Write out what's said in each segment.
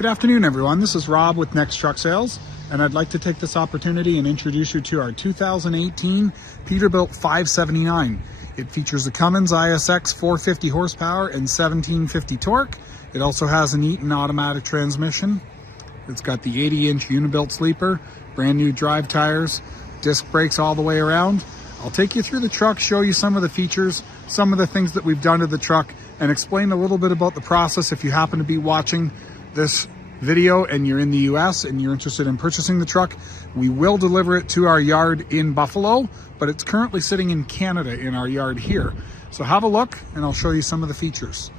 Good afternoon, everyone. This is Rob with Next Truck Sales, and I'd like to take this opportunity and introduce you to our 2018 Peterbilt 579. It features a Cummins ISX 450 horsepower and 1750 torque. It also has an Eaton automatic transmission. It's got the 80-inch Unibilt Sleeper, brand new drive tires, disc brakes all the way around. I'll take you through the truck, show you some of the features, some of the things that we've done to the truck, and explain a little bit about the process if you happen to be watching this video and you're in the US and you're interested in purchasing the truck. We will deliver it to our yard in Buffalo, but it's currently sitting in Canada in our yard here. So have a look and I'll show you some of the features.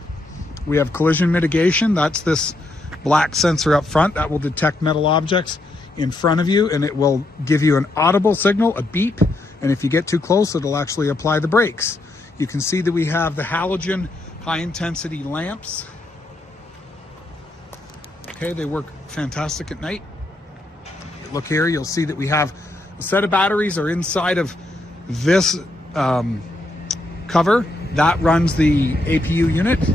We have collision mitigation. That's this black sensor up front that will detect metal objects in front of you, and it will give you an audible signal, a beep, and if you get too close, it'll actually apply the brakes. You can see that we have the halogen high intensity lamps. Okay, they work fantastic at night. Look here, you'll see that we have a set of batteries are inside of this cover that runs the APU unit. If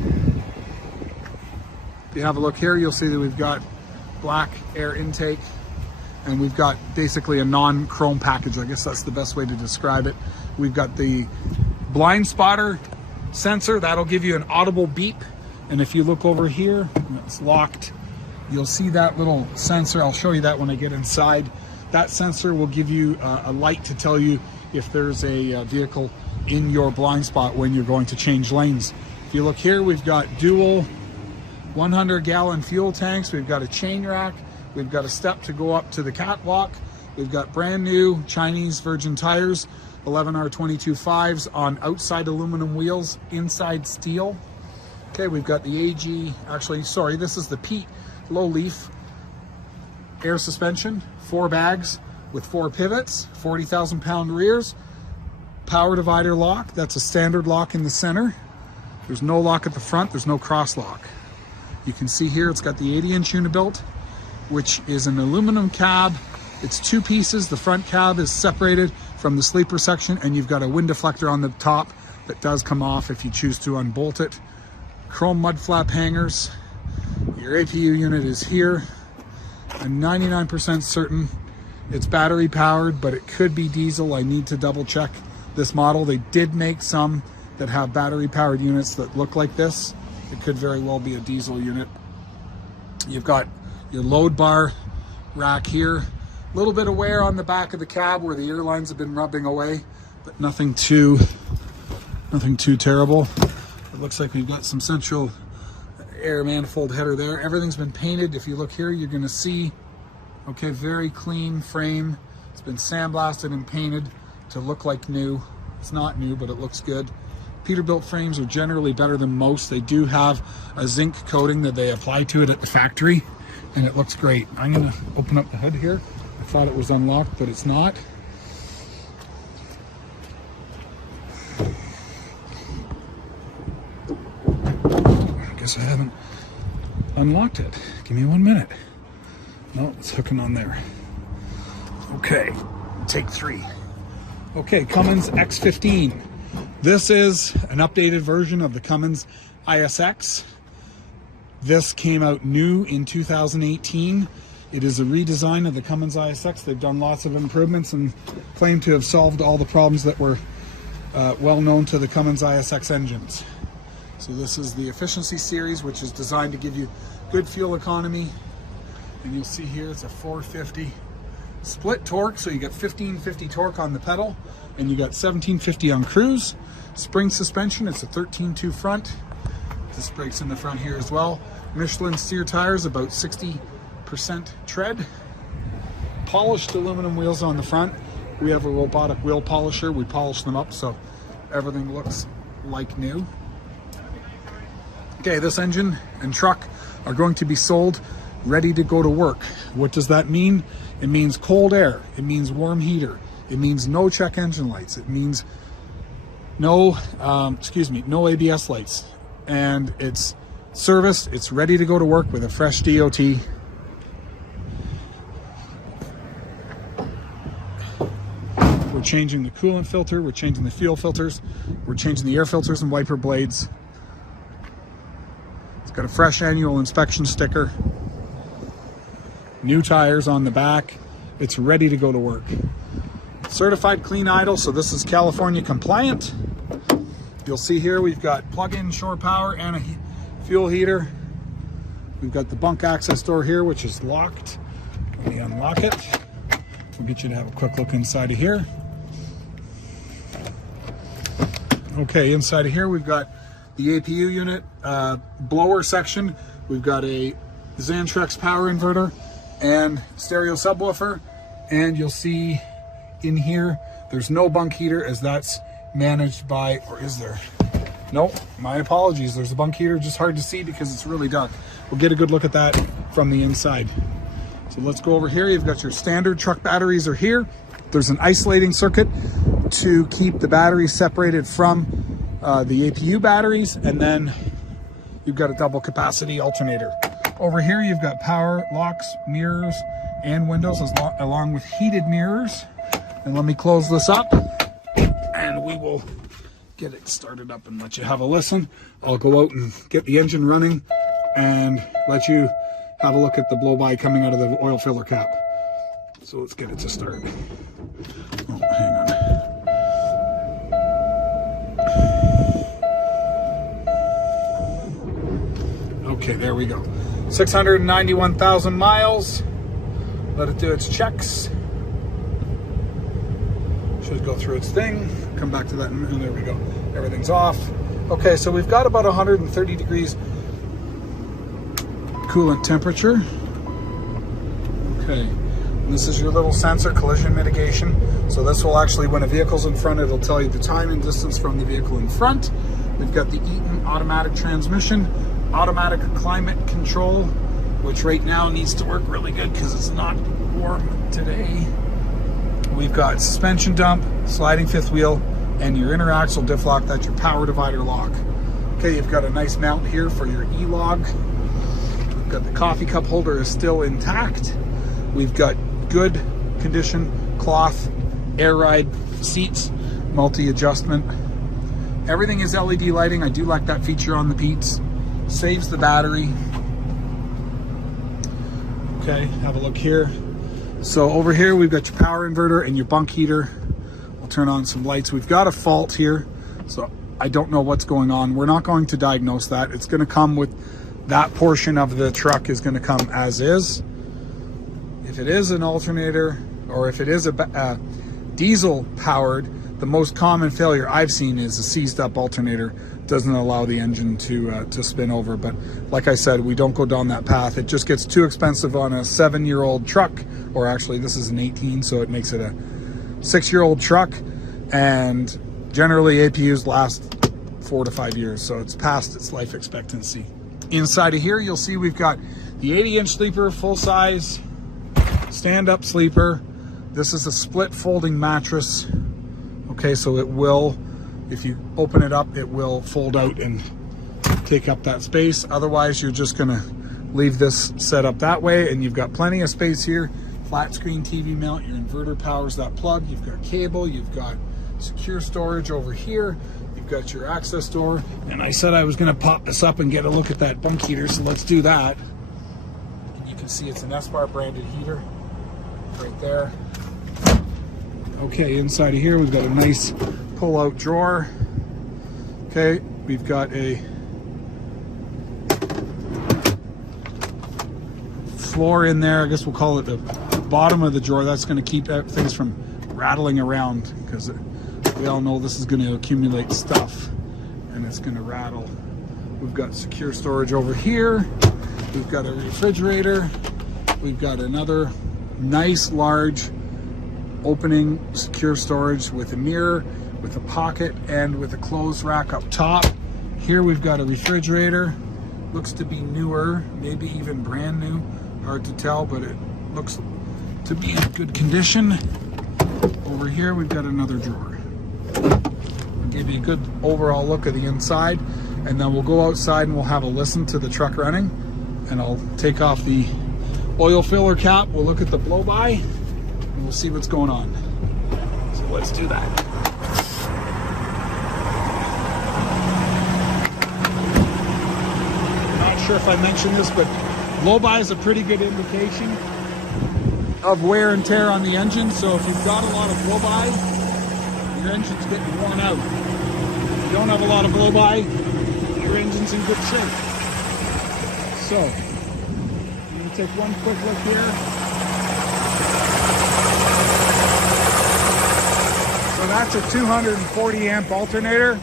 you have a look here, you'll see that we've got black air intake, and we've got basically a non-chrome package. I guess that's the best way to describe it. We've got the blind spotter sensor that'll give you an audible beep, and if you look over here, it's locked. You'll see that little sensor. I'll show you that when I get inside. That sensor will give you a light to tell you if there's a vehicle in your blind spot when you're going to change lanes. If you look here, we've got dual 100-gallon fuel tanks. We've got a chain rack. We've got a step to go up to the catwalk. We've got brand new Chinese virgin tires, 11R22.5s on outside aluminum wheels, inside steel. Okay, we've got the AG, actually, sorry, this is the Pete low leaf air suspension, 4 bags with 4 pivots, 40,000 pound rears, power divider lock. That's a standard lock in the center. There's no lock at the front, there's no cross lock. You can see here it's got the 80-inch Unibilt, which is an aluminum cab. It's 2 pieces. The front cab is separated from the sleeper section, and you've got a wind deflector on the top that does come off if you choose to unbolt it. Chrome mud flap hangers. Your APU unit is here. I'm 99% certain it's battery powered, but it could be diesel. I need to double check this model. They did make some that have battery powered units that look like this. It could very well be a diesel unit. You've got your load bar rack here. A little bit of wear on the back of the cab where the airlines have been rubbing away, but nothing too terrible. It looks like we've got some central air manifold header there. Everything's been painted. If you look here, you're going to see, okay, very clean frame. It's been sandblasted and painted to look like new. It's not new, but it looks good. Peterbilt frames are generally better than most. They do have a zinc coating that they apply to it at the factory, and it looks great. I'm going to open up the hood here. I thought it was unlocked, but it's not. I haven't unlocked it. Give me 1 minute. No, it's hooking on there. Okay, take 3. Okay, Cummins X15. This is an updated version of the Cummins ISX. This came out new in 2018. It is a redesign of the Cummins ISX. They've done lots of improvements and claim to have solved all the problems that were well known to the Cummins ISX engines. So this is the efficiency series, which is designed to give you good fuel economy. And you'll see here it's a 450 split torque, so you get 1550 torque on the pedal, and you got 1750 on cruise. Spring suspension, it's a 13.2 front. Disc brakes in the front here as well. Michelin steer tires, about 60% tread. Polished aluminum wheels on the front. We have a robotic wheel polisher. We polish them up so everything looks like new. Okay, this engine and truck are going to be sold ready to go to work. What does that mean? It means cold air. It means warm heater. It means no check engine lights. It means no ABS lights. And it's serviced. It's ready to go to work with a fresh DOT. We're changing the coolant filter. We're changing the fuel filters. We're changing the air filters and wiper blades. Got a fresh annual inspection sticker. new tires on the back. It's ready to go to work. Certified clean idle, so this is California compliant. You'll see here we've got plug-in shore power and a fuel heater. We've got the bunk access door here, which is locked. Let me unlock it. We'll get you to have a quick look inside of here. Okay, inside of here we've got the APU unit, blower section. We've got a Xantrex power inverter and stereo subwoofer. And you'll see in here, there's no bunk heater as that's managed by, or is there? Nope, my apologies. There's a bunk heater, just hard to see because it's really dark. We'll get a good look at that from the inside. So let's go over here. You've got your standard truck batteries are here. There's an isolating circuit to keep the batteries separated from the APU batteries. And then you've got a double capacity alternator. Over here, you've got power locks, mirrors, and windows along with heated mirrors. And let me close this up and we will get it started up and let you have a listen. I'll go out and get the engine running and let you have a look at the blow-by coming out of the oil filler cap. So let's get it to start. Oh, hang on. Okay, there we go. 691,000 miles. Let it do its checks. Should go through its thing. Come back to that, and there we go. Everything's off. Okay, so we've got about 130 degrees coolant temperature. Okay, and this is your little sensor, collision mitigation. So this will actually, when a vehicle's in front, it'll tell you the time and distance from the vehicle in front. We've got the Eaton automatic transmission, automatic climate control, which right now needs to work really good because it's not warm today. We've got suspension dump, sliding fifth wheel, and your inner axle diff lock. That's your power divider lock. Okay, you've got a nice mount here for your E-log. We've got the coffee cup holder is still intact. We've got good condition cloth air ride seats, multi-adjustment. Everything is LED lighting. I do like that feature on the Pete's. Saves the battery. Okay, have a look here. So over here we've got your power inverter and your bunk heater. We'll turn on some lights. We've got a fault here, so I don't know what's going on. We're not going to diagnose that. It's going to come with that portion of the truck is going to come as is. If it is an alternator or if it is a diesel powered, the most common failure I've seen is a seized up alternator. Doesn't allow the engine to spin over. But like I said, we don't go down that path. It just gets too expensive on a 7-year-old truck, or actually this is an 18, so it makes it a 6-year-old truck. And generally APUs last 4 to 5 years, so it's past its life expectancy. Inside of here, you'll see we've got the 80-inch sleeper, full size, stand-up sleeper. This is a split folding mattress. Okay, so it will, if you open it up, it will fold out and take up that space. Otherwise, you're just gonna leave this set up that way, and you've got plenty of space here. Flat screen TV mount, your inverter powers that plug. You've got cable, you've got secure storage over here. You've got your access door. And I said I was gonna pop this up and get a look at that bunk heater, so let's do that. And you can see it's an S-Bar branded heater right there. Okay, inside of here, we've got a nice pull-out drawer. Okay, we've got a floor in there. I guess we'll call it the bottom of the drawer. That's going to keep things from rattling around, because we all know this is going to accumulate stuff and it's going to rattle. We've got secure storage over here. We've got a refrigerator. We've got another nice large opening secure storage with a mirror, with a pocket, and with a clothes rack up top. Here we've got a refrigerator. Looks to be newer, maybe even brand new. Hard to tell, but it looks to be in good condition. Over here we've got another drawer. I'll give you a good overall look of the inside, and then we'll go outside and we'll have a listen to the truck running, and I'll take off the oil filler cap. We'll look at the blow-by and we'll see what's going on. So let's do that. Not sure if I mentioned this, but blow-by is a pretty good indication of wear and tear on the engine. So if you've got a lot of blow-by, your engine's getting worn out. If you don't have a lot of blow-by, your engine's in good shape. So I'm going to take one quick look here. So that's a 240 amp alternator.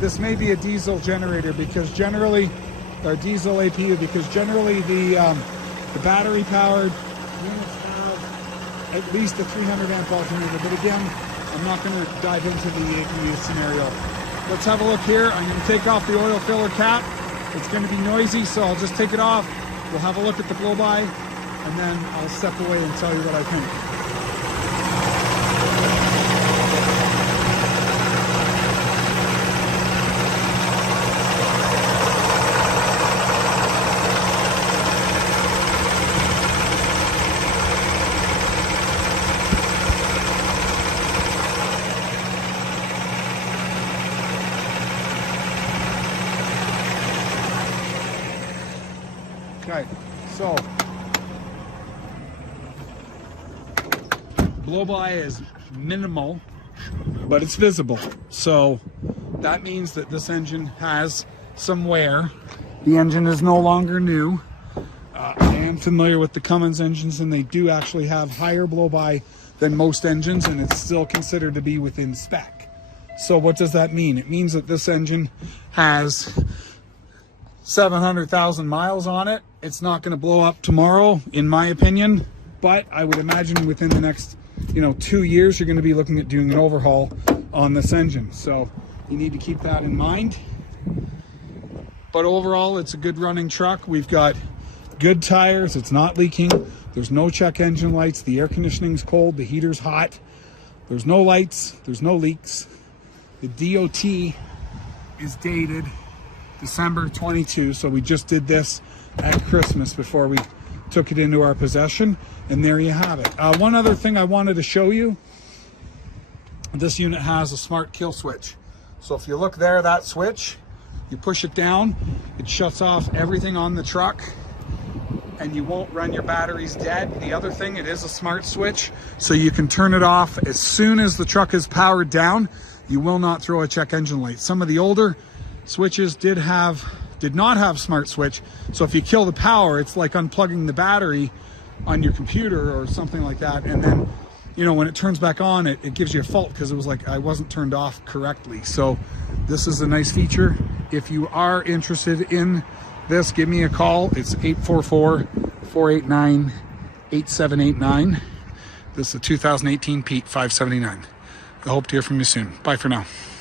This may be a diesel generator because generally, or diesel APU, because generally the battery powered units have at least a 300 amp alternator. But again, I'm not going to dive into the APU scenario. Let's have a look here. I'm going to take off the oil filler cap. It's going to be noisy, so I'll just take it off. We'll have a look at the blow-by, and then I'll step away and tell you what I think. Okay, so blow-by is minimal, but it's visible. So that means that this engine has some wear. The engine is no longer new. I am familiar with the Cummins engines, and they do actually have higher blow-by than most engines, and it's still considered to be within spec. So what does that mean? It means that this engine has 700,000 miles on it. It's not going to blow up tomorrow, in my opinion, but I would imagine within the next 2 years you're going to be looking at doing an overhaul on this engine. So you need to keep that in mind. But overall, it's a good running truck. We've got good tires. It's not leaking. There's no check engine lights. The air conditioning's cold. The heater's hot. There's no lights. There's no leaks. The DOT is dated December 22, so we just did this at Christmas before we took it into our possession, and there you have it. One other thing I wanted to show you, this unit has a smart kill switch. So if you look there, that switch, you push it down, it shuts off everything on the truck, and you won't run your batteries dead. The other thing, it is a smart switch, so you can turn it off as soon as the truck is powered down. You will not throw a check engine light. Some of the older switches did not have smart switch, so if you kill the power, it's like unplugging the battery on your computer or something like that, and then when it turns back on, it gives you a fault because it was like I wasn't turned off correctly. So this is a nice feature. If you are interested in this, give me a call. It's 844-489-8789. This is a 2018 Pete 579. I hope to hear from you soon. Bye for now.